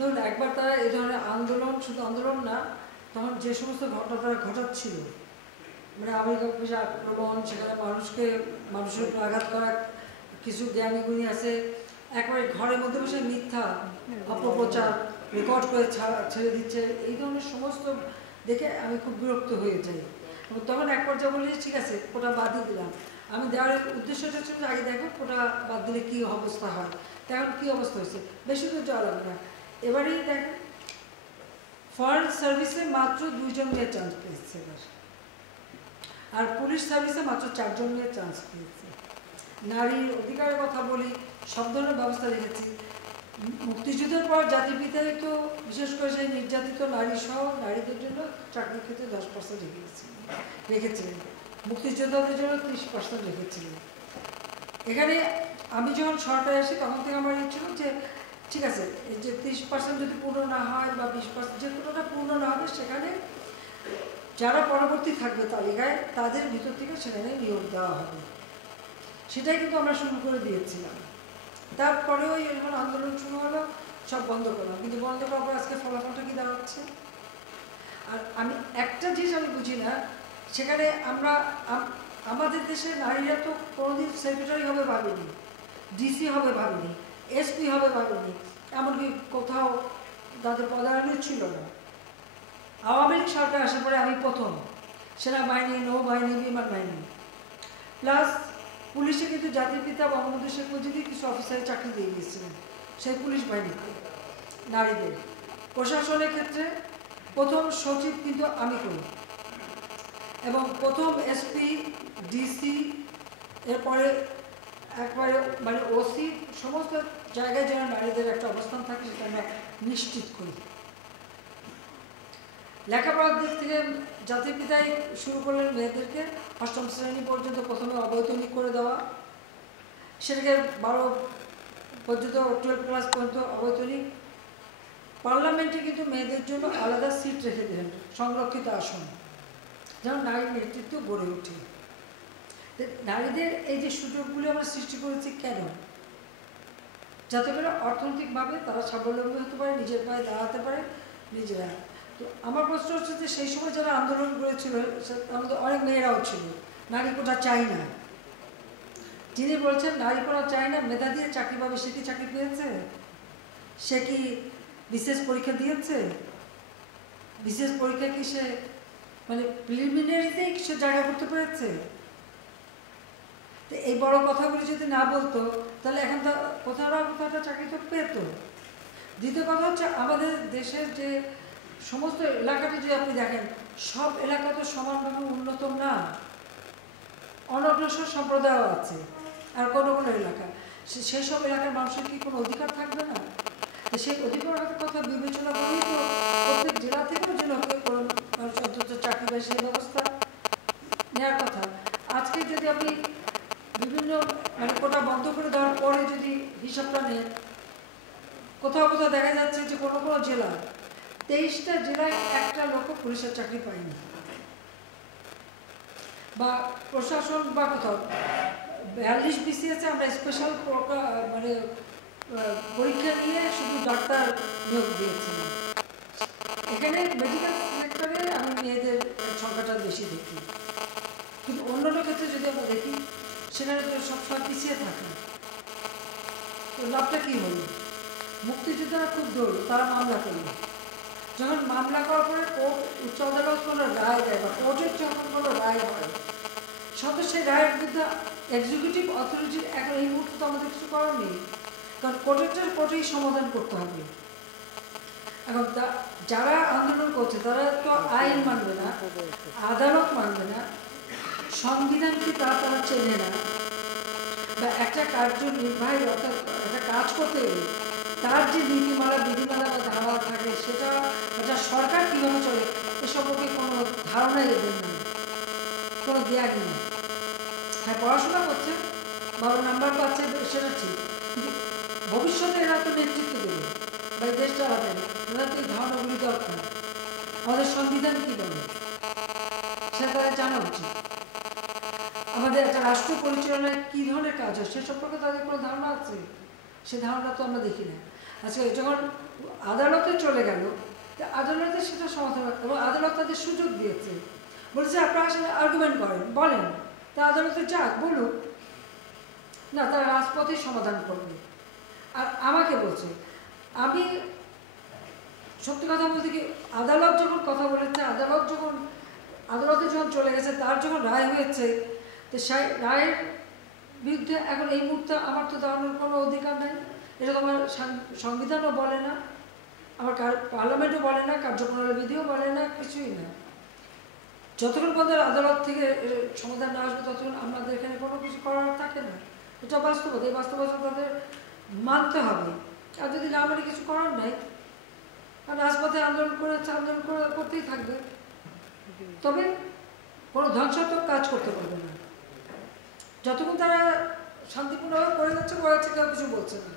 ধরুন একবার তারা এই ধরনের আন্দোলন, শুধু আন্দোলন না, তখন যে সমস্ত ঘটনা তারা ঘটাচ্ছিল, মানে আমেরিকার পিছনে আক্রমণ, সেখানে মানুষের উপর আঘাত করা, কিছু জ্ঞানীগুণী আছে একবারে ঘরের মধ্যে বসে মিথ্যা অপপ্রচার রেকর্ড করে ছেড়ে দিচ্ছে, এই ধরনের সমস্ত দেখে আমি খুব বিরক্ত হয়ে যাই। এবং তখন এক পর্যায়ে বললি ঠিক আছে ওটা বাদ দিয়ে দিলাম। আমি দেওয়ার উদ্দেশ্যটা ছিল আগে দেখো ওটা বাদ দিলে কী অবস্থা হয়। তেমন কী অবস্থা হয়েছে, বেশি দূর যাওয়া লাগবে না। এবারেই দেখেন ফরেন সার্ভিসে মাত্র 2 জন মেয়ে চান্স পেয়েছে এবার, আর পুলিশ সার্ভিসে মাত্র 4 জন মেয়ে চান্স পেয়েছে। নারীর অধিকারের কথা বলি, সব ধরনের ব্যবস্থা রেখেছি। মুক্তিযুদ্ধের পর জাতির পিতাই তো বিশেষ করে সেই নির্যাতিত নারী সহ নারীদের জন্য চাকরির ক্ষেত্রে 10% রেখেছিলেন, মুক্তিযোদ্ধাদের জন্য 30% রেখেছিলেন। এখানে আমি যখন সরকারে আসি তখন থেকে আমার ছিল যে ঠিক আছে এই যে 30% যদি পূর্ণ না হয় বা 20% যে কোনোটা পূর্ণ না হবে, সেখানে যারা পরবর্তী থাকবে তালিকায় তাদের ভিতর থেকে সেখানে নিয়োগ দেওয়া হবে। সেটাই কিন্তু আমরা শুরু করে দিয়েছিলাম। তারপরেও যখন আন্দোলন শুরু হলো সব বন্ধ করলাম, কিন্তু বন্ধ করার পর আজকে ফলাফলটা কি দাঁড়াচ্ছে। আর আমি একটা জিনিস আমি বুঝি না, সেখানে আমাদের দেশের নারীরা তো কোনোদিন সেক্রেটারি হবে ভাবেনি, ডিসি হবে ভাবেনি, এসপি হবে ভাবেনি, এমনকি কোথাও তাদের পদায়নই ছিল না। আওয়ামী লীগ সরকার আসার পরে আমি প্রথম সেনাবাহিনী, নৌবাহিনী, বিমান বাহিনী প্লাস পুলিশে কিন্তু জাতির পিতা বঙ্গবন্ধু শেখ মুজিবই কিছু অফিসারের চাকরি দিয়ে দিয়েছিলেন সেই পুলিশ বাহিনীতে নারীদের। প্রশাসনের ক্ষেত্রে প্রথম সচিব কিন্তু আমি করি, এবং প্রথম এসপি, ডিসি, এরপরে একবারে মানে ওসি, সমস্ত জায়গায় যেন নারীদের একটা অবস্থান থাকে সেটা আমরা নিশ্চিত করি। লেখাপড়ার দিক থেকে জাতির পিতাই শুরু করলেন মেয়েদেরকে 8ম শ্রেণী পর্যন্ত প্রথমে অবৈতনিক করে দেওয়া, সেটাকে 12 পর্যন্ত 12 ক্লাস পর্যন্ত অবৈতনিক। পার্লামেন্টে কিন্তু মেয়েদের জন্য আলাদা সিট রেখে দিলেন, সংরক্ষিত আসন, যেন নারীর নেতৃত্ব গড়ে ওঠে। নারীদের এই যে সুযোগগুলি আমরা সৃষ্টি করেছি কেন, যাতে করে অর্থনৈতিকভাবে তারা স্বাবলম্বী হতে পারে, নিজের পায়ে দাঁড়াতে পারে নিজেরা। তো আমার প্রশ্ন হচ্ছে যে সেই সময় যারা আন্দোলন করেছিল আমাদের অনেক মেয়েরাও ছিল, নারী কোটা চাই না। যিনি বলছেন নারী কোটা চাই না, মেধা দিয়ে চাকরি পাবে, সে কি চাকরি পেয়েছে? সে কি বিশেষ পরীক্ষা দিয়েছে? বিশেষ পরীক্ষা কি সে মানে প্রিলিমিনারিতেই সে জায়গা করতে পেরেছে? তো এই বড় কথাগুলি যদি না বলতো তাহলে এখন তো কোথাও না কোথাও একটা চাকরি তো পেত। দ্বিতীয় কথা হচ্ছে আমাদের দেশের যে সমস্ত এলাকাটি যদি আপনি দেখেন, সব এলাকা তো সমানভাবে উন্নত না, অনগ্রসর সম্প্রদায়ও আছে, আর কোনো কোনো এলাকা সেই সব এলাকার মানুষের কি কোনো অধিকার থাকবে না? সেই অধিকারের কথা বিবেচনা করেই তো প্রত্যেক জেলা থেকেও যেন মানুষ অন্তত চাকরি পায় সেই ব্যবস্থা নেওয়ার কথা। আজকে যদি আপনি বিভিন্ন মানে কোটা বন্ধ করে দেওয়ার পরে যদি হিসাবটা নেন, কোথাও কোথাও দেখা যাচ্ছে যে কোনো কোনো জেলা 23টা জেলায় একটা লোক পুলিশের চাকরি পায়নি, বা প্রশাসন বা কোথাও 42 BCS আমরা স্পেশাল মানে পরীক্ষা নিয়ে শুধু ডাক্তার নিয়োগ দিয়েছিলাম। এখানে মেডিকেল সেক্টরে আমি মেয়েদের সংখ্যাটা বেশি দেখি, কিন্তু অন্যান্য ক্ষেত্রে যদি আমরা দেখি সেখানে তো সবসময় পিছিয়ে থাকে। তো লাভটা কী হলো? মুক্তিযোদ্ধারা খুব দৌড়, তারা মামলা করলো। যখন মামলা করার পরে কোর্ট, উচ্চ আদালত কোনো রায় দেয় বা কোর্টের যখন কোনো রায় হয়, সাথে সেই রায়ের বিরুদ্ধে এক্সিকিউটিভ অথরিটির এখন এই মুহূর্তে তো আমাদের কিছু করার নেই, কারণ কোর্টেই সমাধান করতে হবে। এখন যারা আন্দোলন করছে তারা তো আইন মানবে না, আদালত মানবে না, সংবিধান কি তারা চেনে না, বা একটা কার্যনির্বাহী অর্থাৎ একটা কাজ করতে গেলে তার যে নীতিমালা, বিধিমালা বা ধারা থাকে সেটা একটা সরকার কীভাবে চলে এ সম্পর্কে কোনো ধারণাই এদের নেই, কোনো জ্ঞান নেই। হ্যাঁ, পড়াশোনা করছে, ভালো নাম্বার পাচ্ছে, সেটা ঠিক, কিন্তু ভবিষ্যতে এরা তো নেতৃত্ব দেবে বা এই দেশ চালাবে না, এরা তো এই ধারণাগুলি দরকার। আমাদের সংবিধান কী বলে সেটা তাদের জানা উচিত। আমাদের একটা রাষ্ট্র পরিচালনায় কী ধরনের কাজ হয় সে সম্পর্কে তাদের কোনো ধারণা আছে? সে ধারণা তো আমরা দেখি না। আজকে যখন আদালতে চলে গেল, আদালতে সেটা সমাধান, এবং আদালত তাদের সুযোগ দিয়েছে, বলছে আপনারা আসলে আর্গুমেন্ট করেন, বলেন, তা আদালতে যাক বলুক, না তারা রাজপথেই সমাধান করবে। আর আমাকে বলছে, আমি সত্যি কথা বলতে কি, আদালত যখন কথা বলেছে, আদালতে যখন চলে গেছে, তার যখন রায় হয়েছে, তো সেই রায়ের বিরুদ্ধে এখন এই মুহূর্তে আমার তো দাঁড়ানোর কোনো অধিকার নেই। এটা তো আমার সংবিধানও বলে না, আমার পার্লামেন্টও বলে না, কার্যপ্রণালী বিধিও বলে না, কিছুই না। যতক্ষণ পর্যন্ত আদালত থেকে সমাধান না আসবে ততক্ষণ আমাদের এখানে কোনো কিছু করার থাকে না। এটা বাস্তবতা, এই বাস্তবতা তাদের মানতে হবে। আর যদি না মানে কিছু করার নাই, আর রাজপথে আন্দোলন করেছে, আন্দোলন করতেই থাকবে, তবে কোনো ধ্বংসাত্মক কাজ করতে পারবে না। যতক্ষণ তারা শান্তিপূর্ণভাবে করে যাচ্ছে কেউ কিছু বলছে না,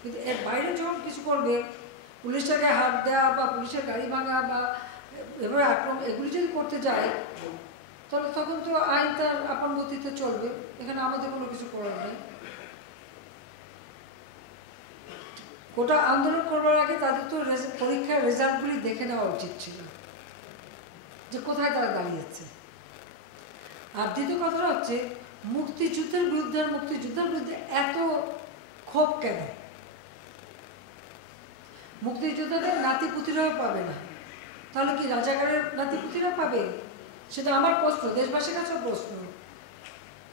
কিন্তু এর বাইরে যখন কিছু করবে, পুলিশটাকে হাত দেওয়া বা পুলিশের গাড়ি ভাঙা বা এভাবে আক্রমণ, এগুলি যদি করতে যায়, তাহলে তখন তো আইন তার আপন গতিতে চলবে, এখানে আমাদের কোনো কিছু করার নেই। গোটা আন্দোলন করবার আগে তাদের তো পরীক্ষার রেজাল্টগুলি দেখে নেওয়া উচিত ছিল, যে কোথায় তারা দাঁড়িয়েছে। আর দ্বিতীয় কথাটা হচ্ছে, মুক্তিযুদ্ধের বিরুদ্ধে এত ক্ষোভ কেন? মুক্তিযোদ্ধাদের নাতিপুতিরাও পাবে না, তাহলে কি রাজাকারের নাতিপুতিরা পাবে? সেটা আমার প্রশ্ন, দেশবাসীর কাছেও প্রশ্ন,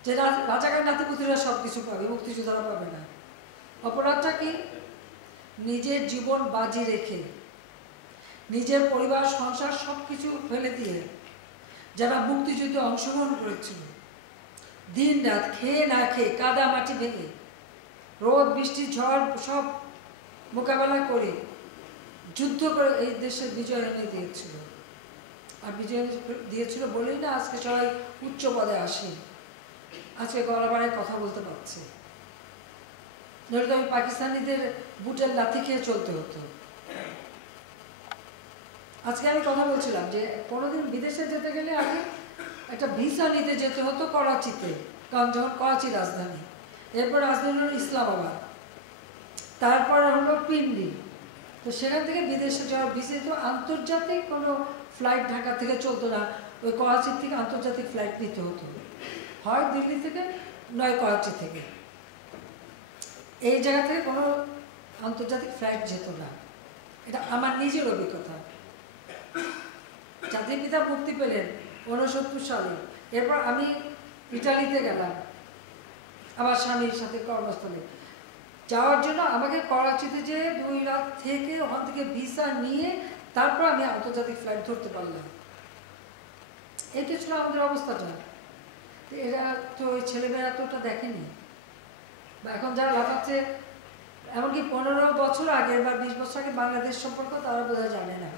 যে রাজাকারের নাতিপুতিরা সব কিছু পাবে, মুক্তিযোদ্ধারা পাবে না। অপরাধটা কি? নিজের জীবন বাজি রেখে, নিজের পরিবার সংসার সব কিছু ফেলে দিয়ে যারা মুক্তিযুদ্ধে অংশগ্রহণ করেছিল, দিন রাত খেয়ে না খেয়ে, কাদা মাটি ভেঙে, রোদ বৃষ্টি ঝড় সব মোকাবেলা করে যুদ্ধ করে এই দেশের বিজয় এনে দিয়েছিল। আর বিজয় দিয়েছিল বলেই না আজকে সবাই উচ্চ পদে আসে, আজকে গলাবাড়ে কথা বলতে পারছে। নইলে তো আমি পাকিস্তানিদের বুটের লাথি খেয়ে চলতে হতো। আজকে আমি কথা বলছিলাম যে কোনোদিন বিদেশে যেতে গেলে আগে একটা ভিসা নিতে যেতে হতো করাচিতে, কারণ যখন করাচি রাজধানী, এরপর রাজধানী হলো ইসলামাবাদ, তারপর হলো পিন্ডি। তো সেখান থেকে বিদেশে যাওয়ার ভিসা তো আন্তর্জাতিক কোনো ফ্লাইট ঢাকা থেকে চলতো না, ওই করাচির থেকে আন্তর্জাতিক ফ্লাইট নিতে হতো, হয় দিল্লি থেকে নয় করাচি থেকে। এই জায়গা থেকে কোনো আন্তর্জাতিক ফ্লাইট যেত না, এটা আমার নিজের অভিজ্ঞতা। জাতির পিতা মুক্তি পেলেন 69 সালে, এরপর আমি ইটালিতে গেলাম আমার স্বামীর সাথে কর্মস্থলে যাওয়ার জন্য। আমাকে করাচিতে যে 2 রাত থেকে ওখান থেকে ভিসা নিয়ে তারপর আমি আন্তর্জাতিক ফ্লাইট ধরতে পারলাম। এটা ছিল আমাদের অবস্থাটা। এরা তো ওই ছেলেমেয়েরা তো ওটা দেখেনি, বা এখন যারা লাফাচ্ছে, এমনকি 15 বছর আগে বা 20 বছর আগে বাংলাদেশ সম্পর্কে তারা বোধহয় জানে না।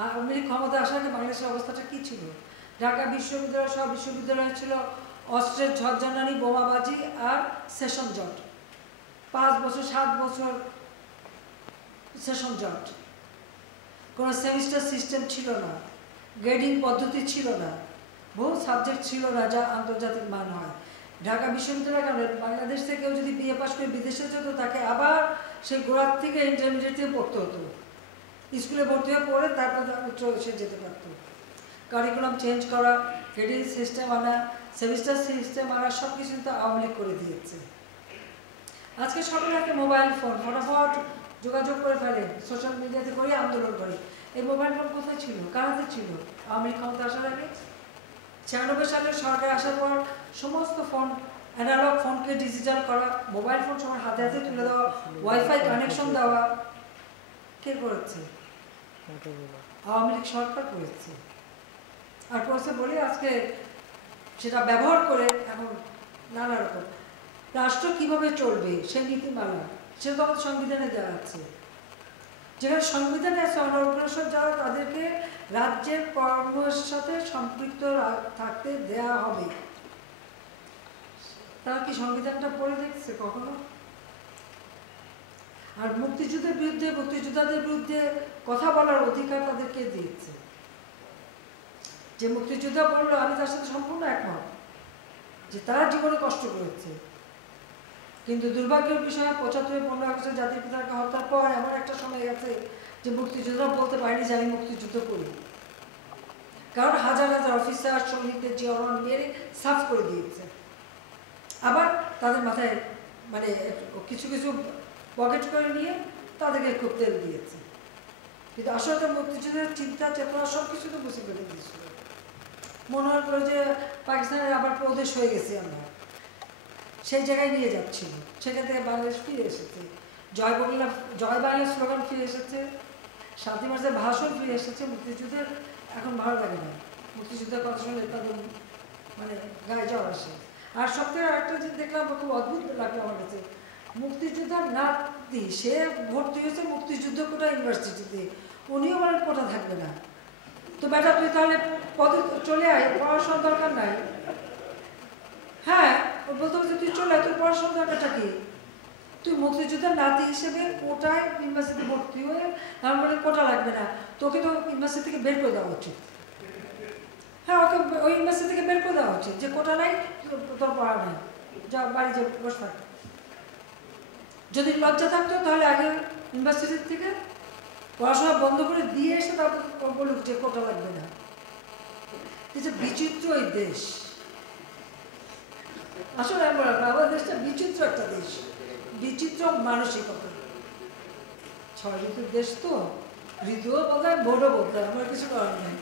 আর আওয়ামী লীগ ক্ষমতা আসার আগে বাংলাদেশের অবস্থাটা কী ছিল? ঢাকা বিশ্ববিদ্যালয়, সব বিশ্ববিদ্যালয় ছিল অস্ত্রের ঝড়ঝানানি, বোমাবাজি আর সেশন জট। 5 বছর 7 বছর সেশন জট। কোনো সেমিস্টার সিস্টেম ছিল না, গ্রেডিং পদ্ধতি ছিল না, বহু সাবজেক্ট ছিল না যা আন্তর্জাতিক মান হয়। ঢাকা বিশ্ববিদ্যালয়ের কারণে বাংলাদেশ থেকে কেউ যদি বিএ পাস করে বিদেশে যেত, তাকে আবার সেই গোড়ার থেকে ইন্টারমিডিয়েটে পড়তে হতো, স্কুলে ভর্তি হয়ে পড়ে তারপর উচ্চ এসে যেতে পারত। কারিকুলাম চেঞ্জ করা, গ্রেডিং সিস্টেম আনা, সেমিস্টার সিস্টেম আনা, সব কিছু তো আওয়ামী লীগ করে দিয়েছে। আজকে সবাই একটা মোবাইল ফোন, ফটাফট যোগাযোগ করে ফেলে, সোশ্যাল মিডিয়াতে করে আন্দোলন করে। এই মোবাইল ফোন কোথায় ছিল? কার হাতে ছিল? আওয়ামী লীগ ক্ষমতা আসার আগে 96 সালে সরকার আসার পর সমস্ত ফোন, অ্যানালগ ফোনকে ডিজিটাল করা, মোবাইল ফোন সবার হাতে হাতে তুলে দেওয়া, ওয়াইফাই কানেকশন দেওয়া, কে করেছে? আওয়ামী লীগ সরকার করেছে। আর করেছে বলে আজকে সেটা ব্যবহার করে এখন নানা রকম রাষ্ট্র কিভাবে চলবে সেই নীতিমালা, সেটা তো আমাদের সংবিধানে দেওয়া আছে। যেখানে সংবিধানে আছে অনগ্রসর যারা, তাদেরকে রাজ্যের কর্মের সাথে সম্পৃক্ত থাকতে দেয়া হবে। তারা কি সংবিধানটা পড়ে দেখছে কখনো? আর মুক্তিযুদ্ধের বিরুদ্ধে, মুক্তিযোদ্ধাদের বিরুদ্ধে কথা বলার অধিকার তাদেরকে দিয়েছে। যে মুক্তিযোদ্ধা বললো, আমি তার সাথে সম্পূর্ণ একমত যে তারা জীবনে কষ্ট করেছে, কিন্তু দুর্ভাগ্যের বিষয় ৭৫-১৫ আগস্টের জাতির পিতাকে হত্যার পর এমন একটা সময় গেছে যে মুক্তিযোদ্ধারা বলতে পারেনি যে আমি মুক্তিযুদ্ধ করি, কারণ হাজার হাজার অফিসার সৈনিকদের জিয়রন মেরে সাফ করে দিয়েছে। আবার তাদের মাথায় মানে কিছু কিছু পকেট করে নিয়ে তাদেরকে খুব তেল দিয়েছে, কিন্তু আসলে মুক্তিযুদ্ধের চিন্তা চেতনা সব কিছু তো বুঝে ফেলে দিয়েছিল। মনে হয় করে যে পাকিস্তানের আবার প্রদেশ হয়ে গেছি আমরা, সেই জায়গায় নিয়ে যাচ্ছিল। সেখান থেকে বাংলাদেশ ফিরে এসেছে, জয় বাংলা জয় বাংলা স্লোগান ফিরে এসেছে, ৭ই মার্চের ভাষণ ফিরে এসেছে। মুক্তিযুদ্ধের এখন ভালো লাগে না, মুক্তিযুদ্ধের কথা শুনে তাদের মানে গায়ে জ্বর আসে। আর সবথেকে আরেকটা জিনিস দেখলাম খুব অদ্ভুত লাগলো আমার কাছে, মুক্তিযোদ্ধার নাতি সে ভর্তি হয়েছে মুক্তিযুদ্ধ কোটা ইউনিভার্সিটিতে, উনিও বলেন কোটা থাকবে না। তো বেটা তুই তাহলে পদে চলে আয়, পড়াশোনার দরকার নাই। হ্যাঁ, ও বলতে হচ্ছে তুই চলে আয়, তোর পড়াশোনার দরকারটা কি? তুই মুক্তিযুদ্ধের নাতি হিসেবে কোটায় ইউনিভার্সিটি ভর্তি হয়ে আমার বলে কোটা লাগবে না, তোকে তো ইউনিভার্সিটি থেকে বের করে দেওয়া উচিত। হ্যাঁ, ওকে ওই ইউনিভার্সিটি থেকে বের করে দেওয়া উচিত, যে কোটা নাই তোর পড়া নেই, যা বাড়ি যে বসে থাক। যদি লজ্জা থাকতো তাহলে আগে ইউনিভার্সিটি থেকে পড়াশোনা বন্ধ করে দিয়ে এসে তারপর বলুক যে কোটা লাগবে না। এই যে বিচিত্র এই দেশ, আসলে আমাদের দেশটা বিচিত্র একটা দেশ, বিচিত্র মানসিকতা। ৬ ঋতুর দেশ তো, ঋতুও বদলায়, বোর্ডও বদলায়, আমার কিছু করার নেই।